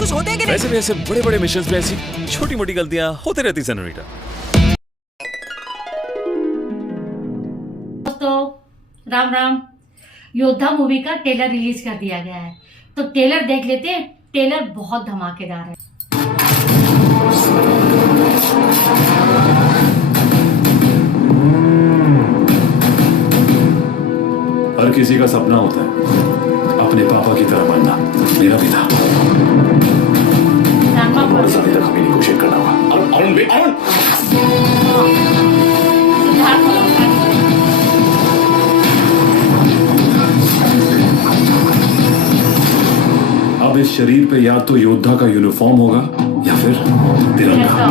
महसूस होते हैं कि वैसे भी ऐसे बड़े बड़े मिशन में ऐसी छोटी मोटी गलतियां होती रहती सेनोरिटा। दोस्तों राम राम। योद्धा मूवी का ट्रेलर रिलीज कर दिया गया है, तो ट्रेलर देख लेते हैं। ट्रेलर बहुत धमाकेदार है। हर किसी का सपना होता है अपने पापा की तरह बनना। मेरा भी था। अभी तक हमें कोशिश करना होगा। अब इस शरीर पे या तो योद्धा का यूनिफॉर्म होगा या फिर तिरंगा।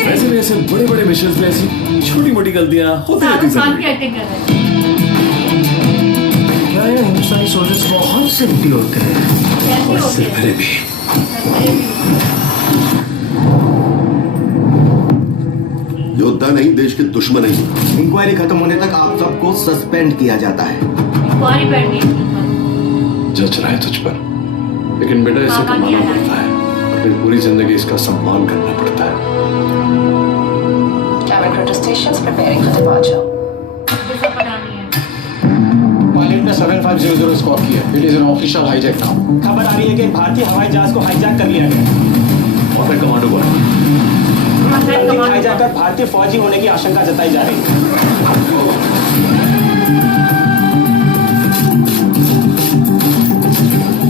वैसे भी ऐसे बड़े बड़े मिशन में ऐसी छोटी मोटी गलतियां होती रहती सेनोरिटा। क्या ये हिंदुस्तानी सोल्जर्स बहुत सेफ्टी होते हैं और सिरफिरे भी। योद्धा नहीं, देश के दुश्मन ही। इंक्वायरी खत्म होने तक आप सबको सस्पेंड किया जाता है। जज रहा है तुझ पर, लेकिन बेटा इसे कमाना पड़ता है और फिर पूरी जिंदगी इसका सम्मान करना पड़ता है। Cabin stations preparing for departure. Pilot ने 7500 स्कॉर किया। It is an official hijack now. खबर आ रही है कि भारतीय हवाई जहाज को हाईजैक कर लिया गया। और फिर कमांडो को हाईजैक कर भारतीय फौजी होने की आशंका जताई जा रही है।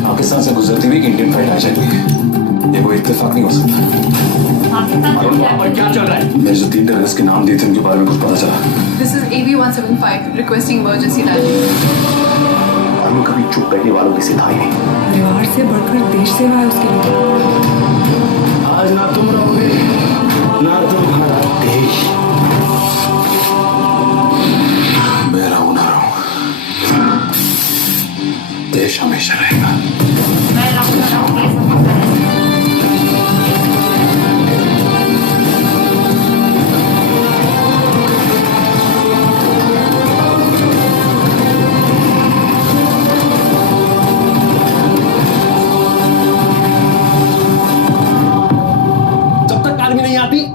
पाकिस्तान से गुजरती हुई इंडियन फ्लाइट हाईजैक हुई है। ये कोई इत्तेफाक नहीं हो सकता। क्या चल रहा है? मेरे जो 3 टेररिस्ट के नाम दिए थे उनके बारे में कुछ पता चला। This is AV-175 requesting emergency landing. हम कभी चुप बैठने वालों की सिद्धाई नहीं। परिवार से बढ़कर देश सेवा है उसके लिए। आज ना तुम रहोगे ना तुम्हारा देश। मैं रहूं ना रहूं, देश हमेशा रहेगा।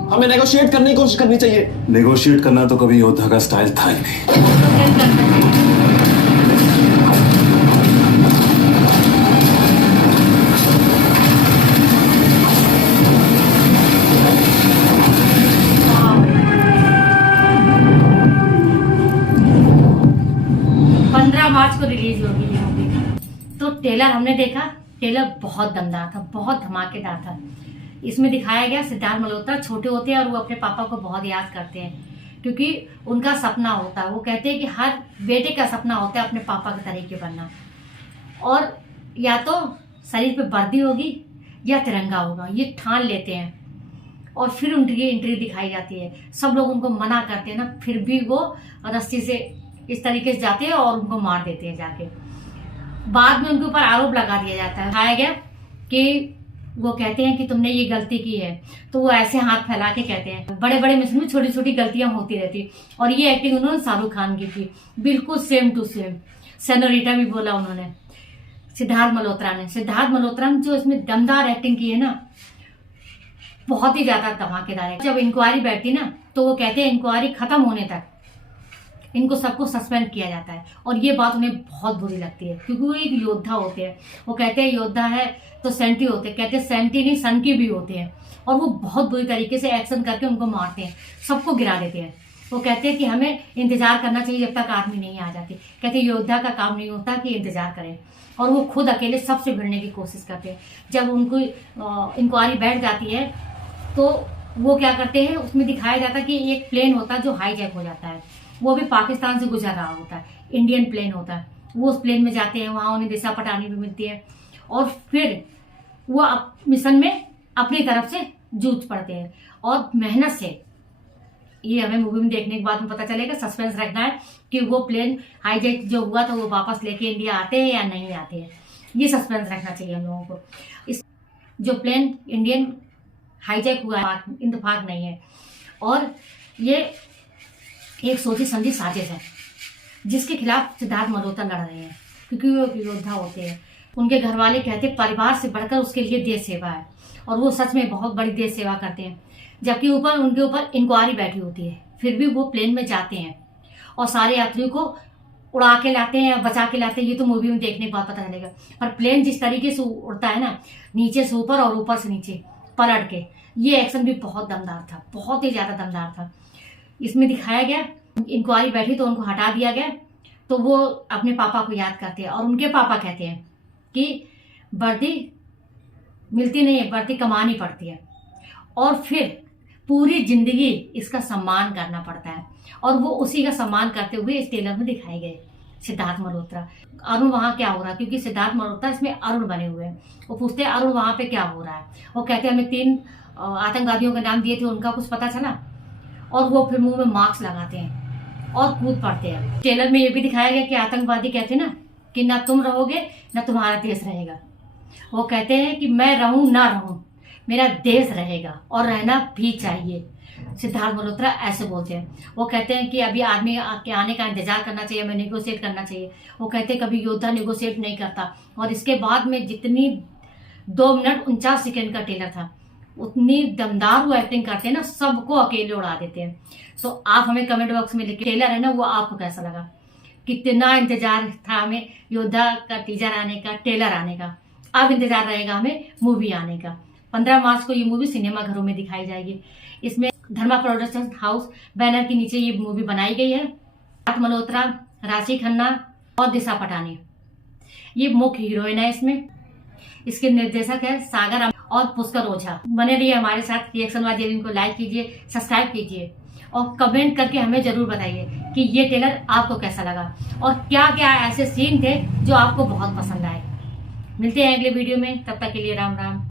हमें नेगोशिएट करने की कोशिश करनी चाहिए। नेगोशिएट करना तो कभी योद्धा का स्टाइल था ही नहीं। 15 मार्च को रिलीज होगी ये मूवी। तो ट्रेलर हमने देखा। ट्रेलर बहुत दमदार था, बहुत धमाकेदार था। इसमें दिखाया गया सिद्धार्थ मल्होत्रा छोटे होते हैं और वो अपने पापा को बहुत याद करते हैं, क्योंकि उनका सपना होता है। वो कहते हैं कि हर बेटे का सपना होता है अपने पापा के तरीके बनना, और या तो शरीर पे वर्दी होगी या तिरंगा होगा, ये ठान लेते हैं। और फिर उनकी एंट्री दिखाई जाती है। सब लोग उनको मना करते हैं ना, फिर भी वो रस्सी से इस तरीके से जाते हैं और उनको मार देते हैं जाके। बाद में उनके ऊपर आरोप लगा दिया जाता है। दिखाया गया कि वो कहते हैं कि तुमने ये गलती की है, तो वो ऐसे हाथ फैला के कहते हैं। बड़े बड़े मिशन में छोटी छोटी गलतियां होती रहती, और ये एक्टिंग उन्होंने शाहरुख खान की थी, बिल्कुल सेम टू सेम। सेनोरिटा भी बोला उन्होंने, सिद्धार्थ मल्होत्रा ने जो इसमें दमदार एक्टिंग की है ना, बहुत ही ज्यादा धमाकेदार है। जब इंक्वायरी बैठती ना, तो वो कहते हैं इंक्वायरी खत्म होने तक इनको सबको सस्पेंड किया जाता है, और ये बात उन्हें बहुत बुरी लगती है, क्योंकि वो एक योद्धा होते हैं। वो कहते हैं योद्धा है तो सेंटी होते हैं, कहते हैं सेंटी नहीं सनकी भी होते हैं, और वो बहुत बुरी तरीके से एक्शन करके उनको मारते हैं, सबको गिरा देते हैं। वो कहते हैं कि हमें इंतजार करना चाहिए जब तक आर्मी नहीं आ जाती। कहते हैं योद्धा का काम नहीं होता कि इंतजार करें, और वो खुद अकेले सबसे भिड़ने की कोशिश करते हैं। जब उनको इंक्वायरी बैठ जाती है तो वो क्या करते हैं, उसमें दिखाया जाता है कि एक प्लेन होता है जो हाईजैक हो जाता है, वो भी पाकिस्तान से गुजर रहा होता है, इंडियन प्लेन होता है। वो उस प्लेन में जाते हैं, वहां उन्हें दिशा पटानी भी मिलती है, और फिर वो मिशन में अपनी तरफ से जूझ पड़ते हैं और मेहनत से। ये हमें मूवी में देखने के बाद में पता चलेगा, सस्पेंस रखना है कि वो प्लेन हाईजैक जो हुआ था वो वापस लेके इंडिया आते हैं या नहीं आते हैं, ये सस्पेंस रखना चाहिए हम लोगों को। इस जो प्लेन इंडियन हाईजैक हुआ है इत्तेफाक नहीं है, और ये एक सोची समझी साजिश है। जिसके खिलाफ सिद्धार्थ मल्होत्रा लड़ रहे हैं, क्योंकि वो योद्धा होते हैं। उनके घर वाले कहते हैं परिवार से बढ़कर उसके लिए देश सेवा है, और वो सच में बहुत बड़ी देश सेवा करते हैं। जबकि उनके ऊपर इंक्वायरी बैठी होती है, फिर भी वो प्लेन में जाते हैं और सारे यात्रियों को उड़ा के लाते हैं, बचा के लाते हैं। ये तो मूवी में देखने के बाद पता चलेगा, पर प्लेन जिस तरीके से उड़ता है ना, नीचे से ऊपर और ऊपर से नीचे पलट के, ये एक्शन भी बहुत दमदार था, बहुत ही ज्यादा दमदार था। इसमें दिखाया गया इंक्वायरी बैठी तो उनको हटा दिया गया, तो वो अपने पापा को याद करते हैं और उनके पापा कहते हैं कि वर्दी मिलती नहीं है, वर्दी कमानी पड़ती है, और फिर पूरी जिंदगी इसका सम्मान करना पड़ता है, और वो उसी का सम्मान करते हुए इस ट्रेलर में दिखाए गए सिद्धार्थ मल्होत्रा। अरुण वहाँ क्या हो रहा है, क्योंकि सिद्धार्थ मल्होत्रा इसमें अरुण बने हुए हैं। वो पूछते हैं अरुण वहाँ पे क्या हो रहा है, वो कहते हैं हमें 3 आतंकवादियों के नाम दिए थे, उनका कुछ पता चला, और वो फिर मुंह में मास्क लगाते हैं और कूद पड़ते हैं। ट्रेलर में ये भी दिखाया गया कि आतंकवादी कहते हैं ना कि ना तुम रहोगे ना तुम्हारा देश रहेगा। वो कहते हैं कि मैं रहूं ना रहूं, मेरा देश रहेगा और रहना भी चाहिए। सिद्धार्थ मल्होत्रा ऐसे बोलते हैं। वो कहते हैं कि अभी आदमी के आने का इंतजार करना चाहिए, हमें नेगोशिएट करना चाहिए। वो कहते हैं कभी योद्धा नेगोशिएट नहीं करता, और इसके बाद में जितनी 2 मिनट 49 सेकेंड का ट्रेलर था, उतनी दमदार वो एक्टिंग करते हैं ना, सबको अकेले उड़ा देते हैं। तो आप हमें कमेंट बॉक्स में लिखिए ट्रेलर है ना, वो आपको कैसा लगा, कितना इंतजार था हमें योद्धा का टीजर आने का, ट्रेलर आने का। अब इंतजार रहेगा हमें मूवी आने का। 15 मार्च को ये मूवी सिनेमा घरों में दिखाई जाएगी। इसमें धर्मा प्रोडक्शन हाउस बैनर के नीचे ये मूवी बनाई गई है। सिद्धार्थ मल्होत्रा, राशि खन्ना और दिशा पटानी ये मुख्य हीरोइन है इसमें। इसके निर्देशक है सागर और पुष्कर ओझा। बने रहिए हमारे साथ, रिएक्शन वाले इनको लाइक कीजिए, सब्सक्राइब कीजिए और कमेंट करके हमें जरूर बताइए कि ये ट्रेलर आपको कैसा लगा और क्या क्या ऐसे सीन थे जो आपको बहुत पसंद आए। मिलते हैं अगले वीडियो में, तब तक के लिए राम राम।